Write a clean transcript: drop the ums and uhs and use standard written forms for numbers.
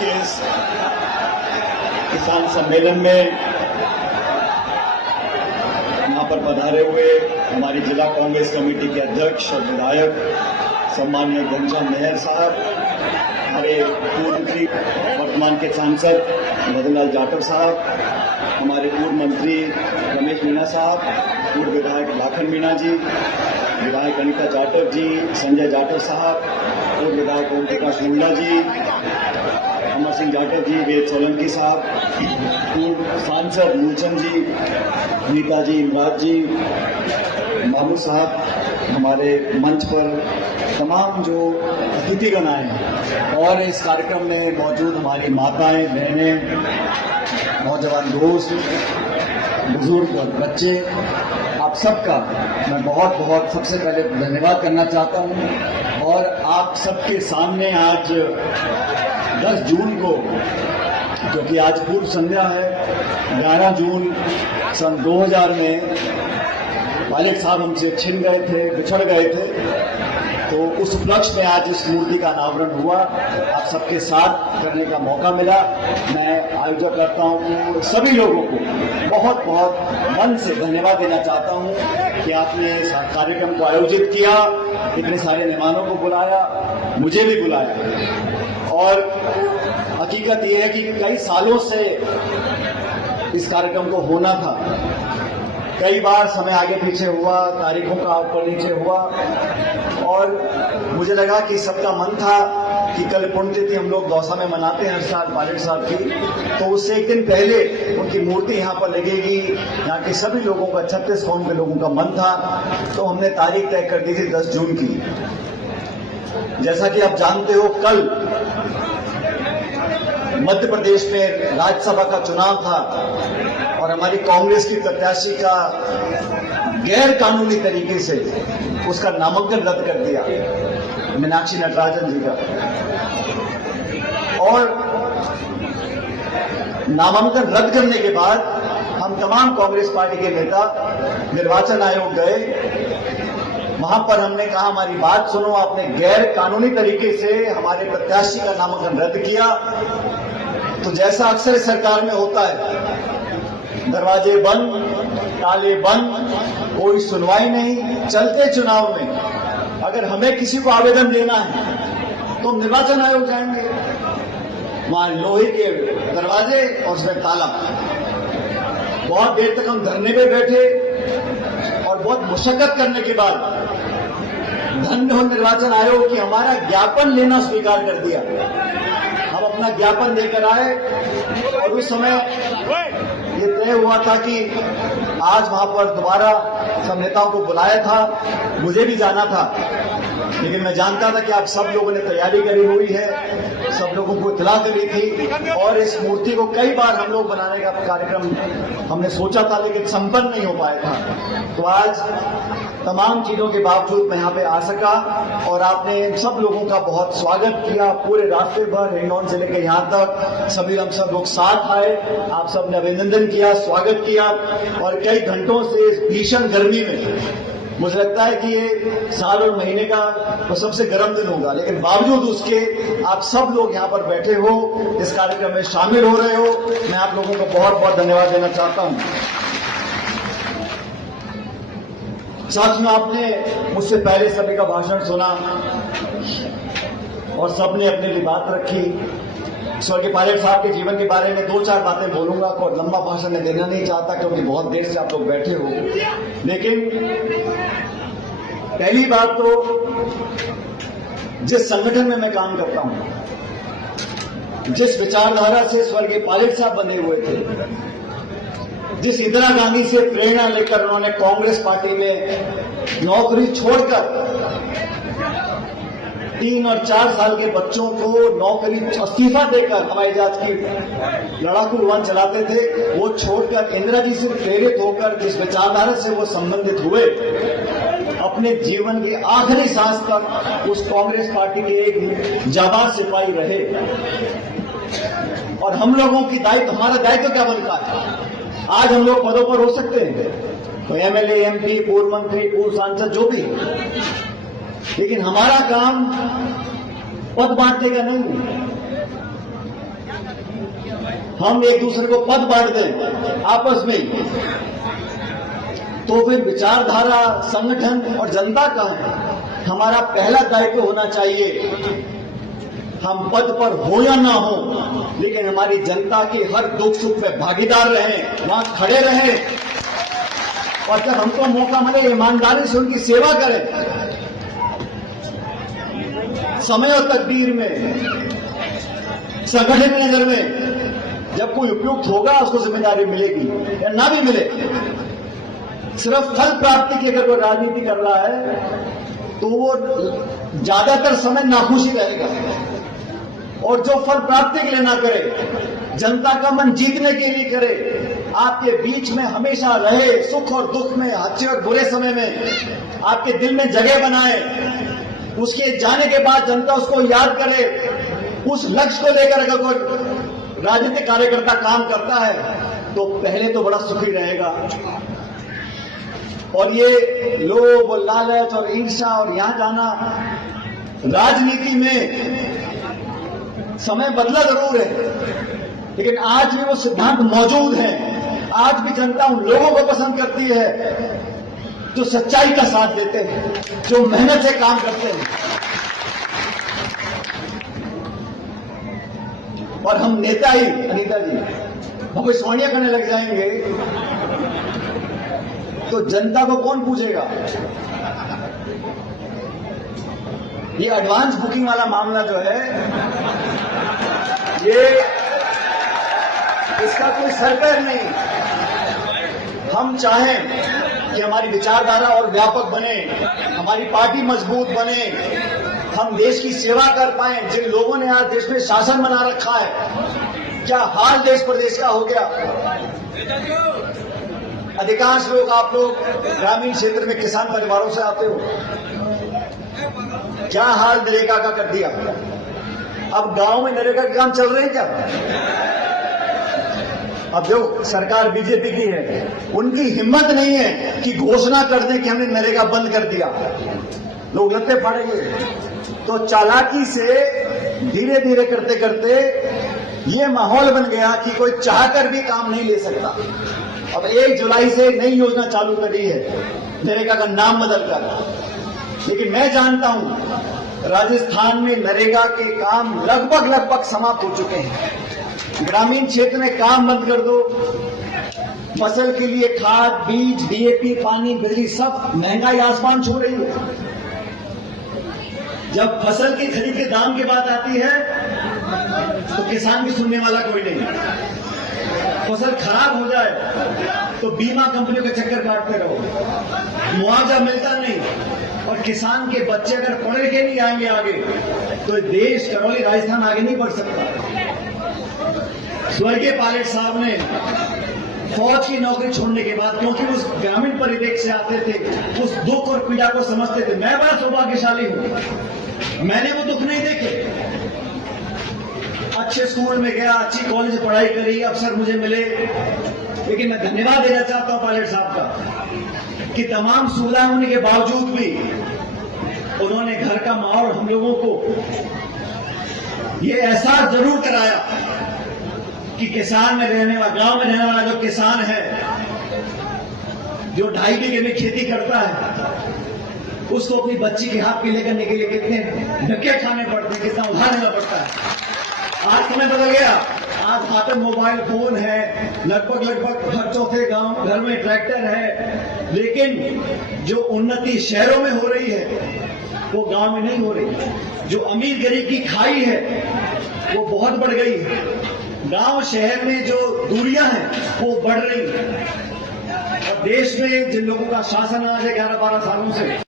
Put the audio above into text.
के इस किसान सम्मेलन में यहाँ पर पधारे हुए हमारी जिला कांग्रेस कमेटी के अध्यक्ष और विधायक सम्माननीय घनश्याम मेहर साहब, हमारे पूर्व मंत्री वर्तमान के सांसद मदन लाल जाटव साहब, हमारे पूर्व मंत्री रमेश मीणा साहब, पूर्व विधायक लाखन मीणा जी, विधायक अनिता जाटव जी, संजय जाटव साहब, पूर्व विधायक ओम प्रकाश मुंडा जी, अमर सिंह जाटव जी, वेद सोलंकी साहब, पूर्व सांसद मूलचंद जी, नीता जी, इमराज जी, मामू साहब, हमारे मंच पर तमाम जो अतिथिगण आए हैं और इस कार्यक्रम में मौजूद हमारी माताएं, बहनें, नौजवान दोस्त, बुजुर्ग और बच्चे, आप सबका मैं बहुत बहुत सबसे पहले धन्यवाद करना चाहता हूं। और आप सबके सामने आज 10 जून को, जो कि आज पूर्व संध्या है, 11 जून सन 2000 में पायलट साहब हमसे छिन गए थे, बिछड़ गए थे, तो उस उपलक्ष्य में आज इस मूर्ति का अनावरण हुआ। आप सबके साथ करने का मौका मिला। मैं आयोजक करता हूँ सभी लोगों को बहुत बहुत मन से धन्यवाद देना चाहता हूँ कि आपने इस कार्यक्रम को आयोजित किया, इतने सारे मेहमानों को बुलाया, मुझे भी बुलाया। और हकीकत यह है कि कई सालों से इस कार्यक्रम को होना था। कई बार समय आगे पीछे हुआ, तारीखों का ऊपर नीचे हुआ, और मुझे लगा कि सबका मन था कि कल पुण्यतिथि हम लोग दौसा में मनाते हैं हर साल पायलट साहब की, तो उससे एक दिन पहले उनकी मूर्ति यहाँ पर लगेगी। यहाँ के सभी लोगों का, 36 कौम के लोगों का मन था, तो हमने तारीख तय कर दी थी 10 जून की। जैसा कि आप जानते हो, कल मध्य प्रदेश में राज्यसभा का चुनाव था और हमारी कांग्रेस की प्रत्याशी का गैर कानूनी तरीके से उसका नामांकन रद्द कर दिया, मीनाक्षी नटराजन जी का। और नामांकन रद्द करने के बाद हम तमाम कांग्रेस पार्टी के नेता निर्वाचन आयोग गए। वहां पर हमने कहा, हमारी बात सुनो, आपने गैर कानूनी तरीके से हमारे प्रत्याशी का नामांकन रद्द किया। तो जैसा अक्सर सरकार में होता है, दरवाजे बंद, ताले बंद, कोई सुनवाई नहीं। चलते चुनाव में अगर हमें किसी को आवेदन देना है तो हम निर्वाचन आयोग जाएंगे, वहां लोहे के दरवाजे और उसमें ताला। बहुत देर तक हम धरने पे बैठे और बहुत मुशक्कत करने के बाद धन्य हो निर्वाचन आयोग कि हमारा ज्ञापन लेना स्वीकार कर दिया। हम अपना ज्ञापन लेकर आए और उस समय ये तय हुआ था कि आज वहां पर दोबारा सब नेताओं को बुलाया था, मुझे भी जाना था, लेकिन मैं जानता था कि आप सब लोगों ने तैयारी करी हुई है, सब लोगों को इतला करी थी। और इस मूर्ति को कई बार हम लोग बनाने का कार्यक्रम हमने सोचा था, लेकिन संपन्न नहीं हो पाया था। तो आज तमाम चीजों के बावजूद मैं यहाँ पे आ सका और आपने इन सब लोगों का बहुत स्वागत किया। पूरे रास्ते भर हिंडौन से लेकर यहाँ तक सभी हम सब लोग साथ आए, आप सब ने अभिनंदन किया, स्वागत किया। और कई घंटों से इस भीषण गर्मी में मुझे लगता है कि ये साल और महीने का तो सबसे गर्म दिन होगा, लेकिन बावजूद उसके आप सब लोग यहाँ पर बैठे हो, इस कार्यक्रम में शामिल हो रहे हो। मैं आप लोगों को बहुत बहुत धन्यवाद देना चाहता हूँ। साथ में आपने मुझसे पहले सभी का भाषण सुना और सबने अपने लिए बात रखी। स्वर्गीय पायलट साहब के जीवन के बारे में 2-4 बातें बोलूंगा, और लंबा भाषण मैं देना नहीं चाहता क्योंकि बहुत देर से आप लोग बैठे हो। लेकिन पहली बात तो, जिस संगठन में मैं काम करता हूं, जिस विचारधारा से स्वर्गीय पायलट साहब बने हुए थे, जिस इंदिरा गांधी से प्रेरणा लेकर उन्होंने कांग्रेस पार्टी में नौकरी छोड़कर 3 और 4 साल के बच्चों को नौकरी इस्तीफा देकर हवाई जहाज की लड़ाकू विमान चलाते थे, वो छोड़कर इंदिरा जी से प्रेरित होकर जिस विचारधारा से वो संबंधित हुए, अपने जीवन की आखिरी सांस तक उस कांग्रेस पार्टी के एक जाबाज सिपाही रहे। और हम लोगों की दायित्व, हमारा दायित्व क्या बनता है? आज हम लोग पदों पर हो सकते हैं, तो एमएलए, एमपी, पूर्व मंत्री, पूर्व सांसद, जो भी, लेकिन हमारा काम पद बांटने का नहीं है। हम एक दूसरे को पद बांट दें आपस में, तो फिर विचारधारा, संगठन और जनता का है। हमारा पहला दायित्व होना चाहिए, हम पद पर हो या ना हो, लेकिन हमारी जनता के हर दुख सुख में भागीदार रहें, वहां खड़े रहें, और जब हमको मौका मिले ईमानदारी से उनकी सेवा करें। समय और तकदीर में, संगठन की नजर में जब कोई उपयुक्त होगा उसको जिम्मेदारी मिलेगी या ना भी मिले। सिर्फ फल प्राप्ति की अगर कोई राजनीति कर रहा है तो वो ज्यादातर समय नाखुशी रहेगा, और जो फल प्राप्ति के लिए ना करे, जनता का मन जीतने के लिए करे, आपके बीच में हमेशा रहे, सुख और दुख में, अच्छे और बुरे समय में आपके दिल में जगह बनाए, उसके जाने के बाद जनता उसको याद करे, उस लक्ष्य को लेकर अगर कोई राजनीतिक कार्यकर्ता काम करता है तो पहले तो बड़ा सुखी रहेगा। और ये लोभ और लालच और ईर्ष्या और यहां जाना, राजनीति में समय बदला जरूर है, लेकिन आज भी वो सिद्धांत मौजूद है। आज भी जनता उन लोगों को पसंद करती है जो सच्चाई का साथ देते हैं, जो मेहनत से काम करते हैं। और हम नेता ही, अनीता जी, भविष्यवाणियां करने लग जाएंगे तो जनता को कौन पूछेगा? ये एडवांस बुकिंग वाला मामला जो है, ये इसका कोई सरकार नहीं। हम चाहें कि हमारी विचारधारा और व्यापक बने, हमारी पार्टी मजबूत बने, हम देश की सेवा कर पाए। जिन लोगों ने आज देश में शासन बना रखा है, क्या हाल देश प्रदेश का हो गया। अधिकांश लोग, आप लोग ग्रामीण क्षेत्र में किसान परिवारों से आते हो, क्या हाल नरेगा का कर दिया। अब गांव में नरेगा के काम चल रहे हैं क्या? अब जो सरकार बीजेपी की है, उनकी हिम्मत नहीं है कि घोषणा कर दें कि हमने नरेगा बंद कर दिया, लोग लत्ते फाड़ेंगे। तो चालाकी से धीरे धीरे करते करते ये माहौल बन गया कि कोई चाहकर भी काम नहीं ले सकता। अब 1 जुलाई से नई योजना चालू करी है, नरेगा का नाम बदलकर। लेकिन मैं जानता हूं राजस्थान में नरेगा के काम लगभग समाप्त हो चुके हैं। ग्रामीण क्षेत्र में काम बंद कर दो, फसल के लिए खाद, बीज, डीएपी, पानी, बिजली, सब महंगाई आसमान छू रही है। जब फसल की खरीद के दाम की बात आती है तो किसान भी सुनने वाला कोई नहीं। फसल खराब हो जाए तो बीमा कंपनियों के चक्कर काटते रहो, मुआवजा मिलता नहीं, और किसान के बच्चे अगर पढ़ लिखे नहीं आएंगे आगे तो देश, करौली राजस्थान आगे नहीं बढ़ सकता। स्वर्गीय पायलट साहब ने फौज की नौकरी छोड़ने के बाद, क्योंकि उस ग्रामीण परिवेश से आते थे, उस दुख और पीड़ा को समझते थे। मैं बड़ा सौभाग्यशाली हूं, मैंने वो दुख नहीं देखे। अच्छे स्कूल में गया, अच्छी कॉलेज में पढ़ाई करी, अफसर मुझे मिले, लेकिन मैं धन्यवाद देना चाहता हूं पायलट साहब का कि तमाम सुविधा होने के बावजूद भी उन्होंने घर का माहौल हम लोगों को ये एहसास जरूर कराया कि किसान में रहने वाला, गांव में रहने वाला जो किसान है, जो 2.5 बीघे में खेती करता है, उसको अपनी बच्ची के हाथ पे लेकर के लिए कितने धक्के खाने पड़ते हैं, कितना उधार लेना पड़ता है। आज समय बदल गया, आज हाथ में मोबाइल फोन है, लगभग हर चौथे गांव घर में ट्रैक्टर है, लेकिन जो उन्नति शहरों में हो रही है वो गांव में नहीं हो रही। जो अमीर गरीब की खाई है वो बहुत बढ़ गई है। गांव शहर में जो दूरियां हैं वो बढ़ रही हैं। और देश में जिन लोगों का शासन आज है 11-12 सालों से,